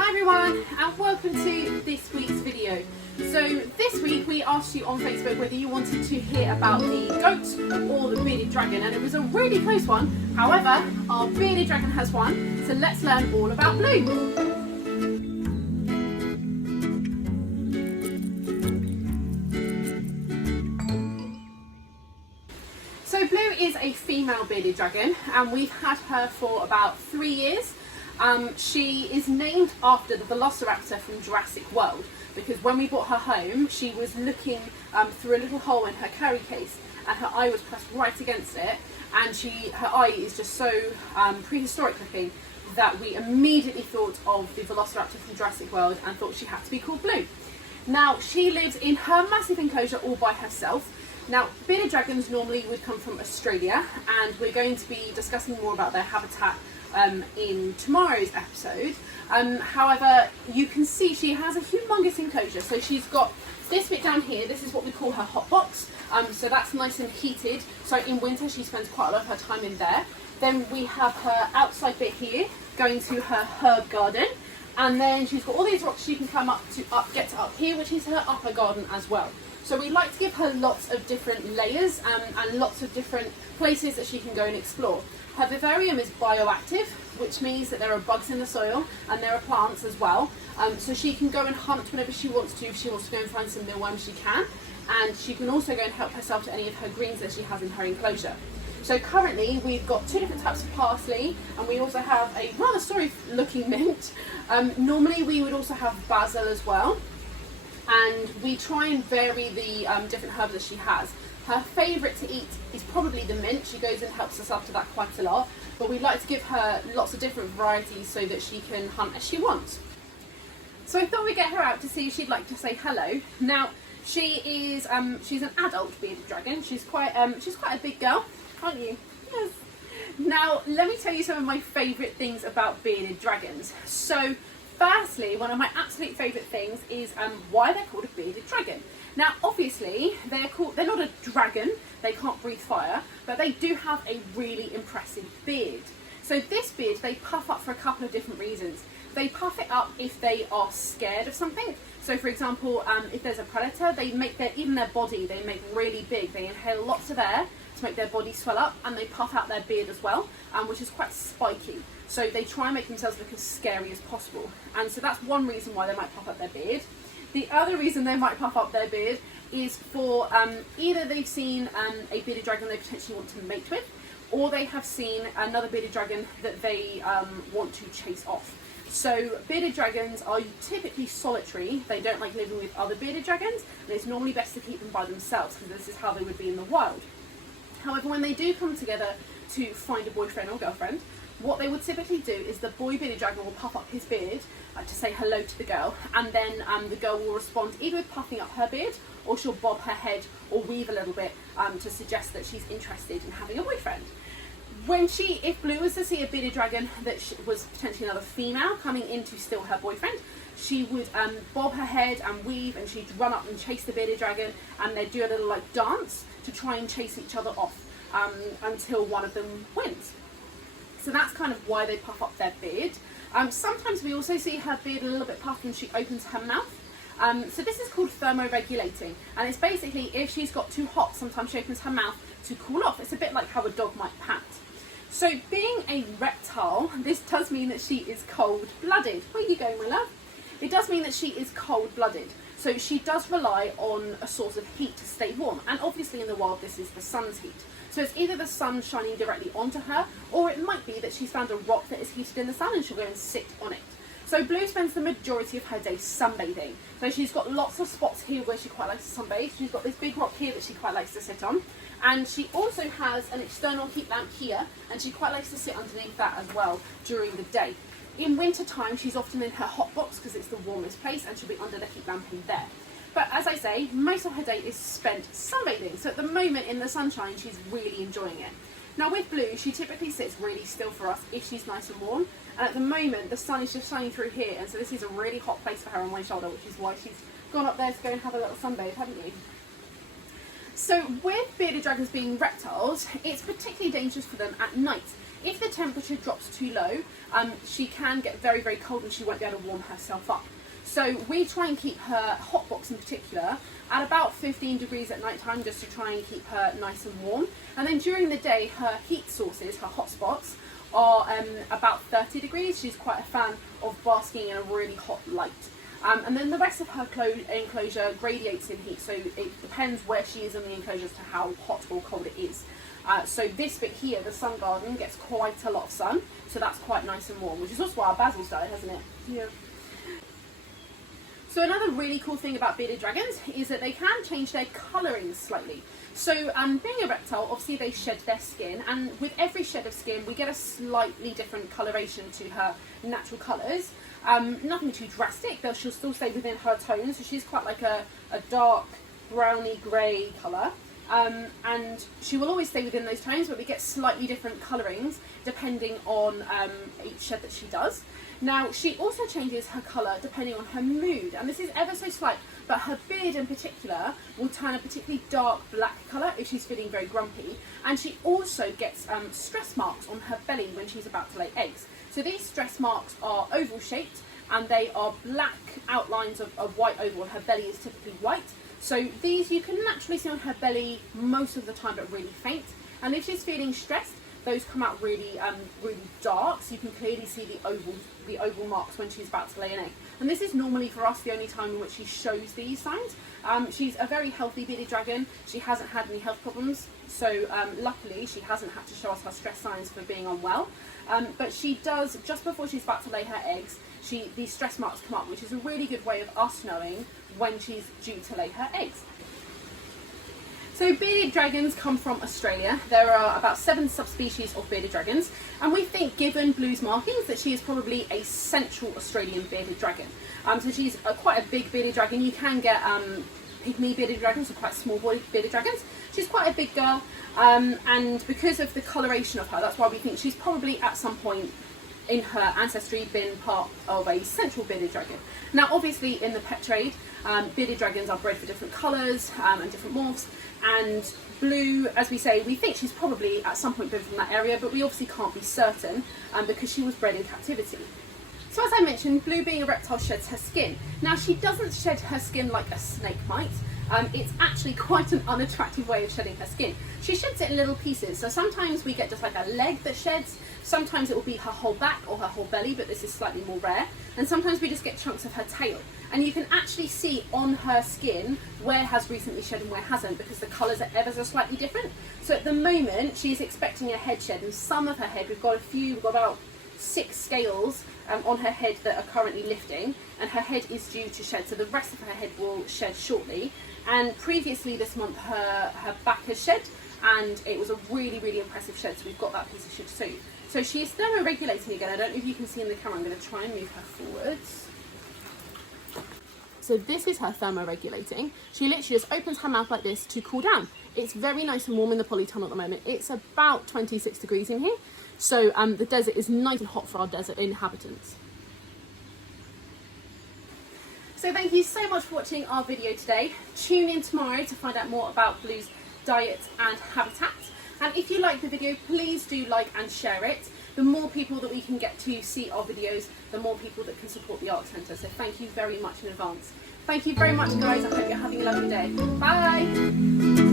Hi everyone, and welcome to this week's video. So this week we asked you on Facebook whether you wanted to hear about the goat or the bearded dragon, and it was a really close one. However, our bearded dragon has won, so let's learn all about Blue. So Blue is a female bearded dragon, and we've had her for about 3 years. She is named after the velociraptor from Jurassic World, because when we brought her home, she was looking through a little hole in her carry case, and her eye was pressed right against it, and her eye is just so prehistoric looking that we immediately thought of the velociraptor from Jurassic World and thought she had to be called Blue. Now, she lives in her massive enclosure all by herself. Now, bearded dragons normally would come from Australia, and we're going to be discussing more about their habitat in tomorrow's episode. However, you can see she has a humongous enclosure. So she's got this bit down here. This is what we call her hot box. So that's nice and heated. So in winter she spends quite a lot of her time in there. Then we have her outside bit here going to her herb garden. And then she's got all these rocks she can climb get to up here, which is her upper garden as well. So we like to give her lots of different layers and lots of different places that she can go and explore. Her vivarium is bioactive, which means that there are bugs in the soil and there are plants as well. So she can go and hunt whenever she wants to. If she wants to go and find some mealworms, she can. And she can also go and help herself to any of her greens that she has in her enclosure. So currently we've got 2 different types of parsley, and we also have a rather sorry looking mint. Normally we would also have basil as well. And we try and vary the different herbs that she has. Her favourite to eat is probably the mint. She goes and helps us after that quite a lot. But we like to give her lots of different varieties so that she can hunt as she wants. So I thought we'd get her out to see if she'd like to say hello. Now, she's an adult bearded dragon. She's quite a big girl, aren't you? Yes. Now, let me tell you some of my favourite things about bearded dragons. So, firstly, one of my absolute favourite things is why they're called a bearded dragon. Now, obviously, they're not a dragon, they can't breathe fire, but they do have a really impressive beard. So this beard, they puff up for a couple of different reasons. They puff it up if they are scared of something. So for example, if there's a predator, even their body, they make really big. They inhale lots of air to make their body swell up, and they puff out their beard as well, which is quite spiky. So they try and make themselves look as scary as possible. And so that's one reason why they might puff up their beard. The other reason they might puff up their beard is for either they've seen a bearded dragon they potentially want to mate with, or they have seen another bearded dragon that they want to chase off. So bearded dragons are typically solitary. They don't like living with other bearded dragons, and it's normally best to keep them by themselves because this is how they would be in the wild. However, when they do come together to find a boyfriend or girlfriend, what they would typically do is the boy bearded dragon will puff up his beard to say hello to the girl, and then the girl will respond either with puffing up her beard, or she'll bob her head or weave a little bit to suggest that she's interested in having a boyfriend. If Blue was to see a bearded dragon that was potentially another female coming in to steal her boyfriend, she would bob her head and weave, and she'd run up and chase the bearded dragon, and they'd do a little dance to try and chase each other off until one of them wins. So that's kind of why they puff up their beard. Sometimes we also see her beard a little bit puffed when she opens her mouth. So this is called thermoregulating, and it's basically if she's got too hot, sometimes she opens her mouth to cool off. It's a bit like how a dog might pant. So being a reptile, this does mean that she is cold-blooded. Where are you going, my love? It does mean that she is cold-blooded. So she does rely on a source of heat to stay warm, and obviously in the wild this is the sun's heat. So it's either the sun shining directly onto her, or it might be that she's found a rock that is heated in the sun and she'll go and sit on it. So Blue spends the majority of her day sunbathing. So she's got lots of spots here where she quite likes to sunbathe. She's got this big rock here that she quite likes to sit on. And she also has an external heat lamp here, and she quite likes to sit underneath that as well during the day. In winter time, she's often in her hot box because it's the warmest place, and she'll be under the heat lamp in there. But as I say, most of her day is spent sunbathing. So at the moment in the sunshine, she's really enjoying it. Now with Blue, she typically sits really still for us if she's nice and warm. And at the moment, the sun is just shining through here, and so this is a really hot place for her on my shoulder, which is why she's gone up there to go and have a little sunbathe, haven't you? So with bearded dragons being reptiles, it's particularly dangerous for them at night. If the temperature drops too low, she can get very, very cold and she won't be able to warm herself up. So we try and keep her hot box in particular at about 15 degrees at night time, just to try and keep her nice and warm. And then during the day, her heat sources, her hot spots, are about 30 degrees. She's quite a fan of basking in a really hot light. And then the rest of her enclosure gradiates in heat, so it depends where she is in the enclosure as to how hot or cold it is. So this bit here, the sun garden, gets quite a lot of sun, so that's quite nice and warm, which is also why our basil's died, hasn't it? Yeah. So another really cool thing about bearded dragons is that they can change their colouring slightly. So being a reptile, obviously they shed their skin, and with every shed of skin we get a slightly different coloration to her natural colours. Nothing too drastic, though she'll still stay within her tone, so she's quite like a dark browny grey colour. And she will always stay within those tones, but we get slightly different colourings depending on each shed that she does. Now, she also changes her colour depending on her mood, and this is ever so slight, but her beard in particular will turn a particularly dark black colour if she's feeling very grumpy, and she also gets stress marks on her belly when she's about to lay eggs. So these stress marks are oval shaped, and they are black outlines of a white oval, and her belly is typically white. So these you can naturally see on her belly most of the time, but really faint. And if she's feeling stressed, those come out really dark, so you can clearly see the oval marks when she's about to lay an egg. And this is normally for us the only time in which she shows these signs. She's a very healthy bearded dragon. She hasn't had any health problems, so luckily she hasn't had to show us her stress signs for being unwell. But she does, just before she's about to lay her eggs, these stress marks come up, which is a really good way of us knowing when she's due to lay her eggs. So bearded dragons come from Australia. There are about 7 subspecies of bearded dragons, and we think, given Blue's markings, that she is probably a Central Australian bearded dragon. So she's quite a big bearded dragon. You can get pygmy bearded dragons, or quite small bearded dragons. She's quite a big girl, and because of the coloration of her, that's why we think she's probably at some point in her ancestry been part of a central bearded dragon. Now obviously in the pet trade, bearded dragons are bred for different colours and different morphs, and Blue, as we say, we think she's probably at some point been from that area, but we obviously can't be certain because she was bred in captivity. So as I mentioned, Blue, being a reptile, sheds her skin. Now she doesn't shed her skin like a snake might. It's actually quite an unattractive way of shedding her skin. She sheds it in little pieces, so sometimes we get just like a leg that sheds, sometimes it will be her whole back or her whole belly, but this is slightly more rare, and sometimes we just get chunks of her tail. And you can actually see on her skin where has recently shed and where hasn't, because the colours are ever so slightly different. So at the moment she's expecting a head shed, and some of her head, we've got about 6 scales on her head that are currently lifting, and her head is due to shed, so the rest of her head will shed shortly. And previously this month her back has shed, and it was a really impressive shed, so we've got that piece of shed too. So she is thermoregulating again. I don't know if you can see in the camera, I'm going to try and move her forwards. So this is her thermoregulating. She literally just opens her mouth like this to cool down. It's very nice and warm in the polytunnel at the moment. It's about 26 degrees in here. So the desert is nice and hot for our desert inhabitants. So thank you so much for watching our video today. Tune in tomorrow to find out more about Blue's diet and habitat. And if you like the video, please do like and share it. The more people that we can get to see our videos, the more people that can support the Art Centre. So thank you very much in advance. Thank you very much, guys. I hope you're having a lovely day. Bye.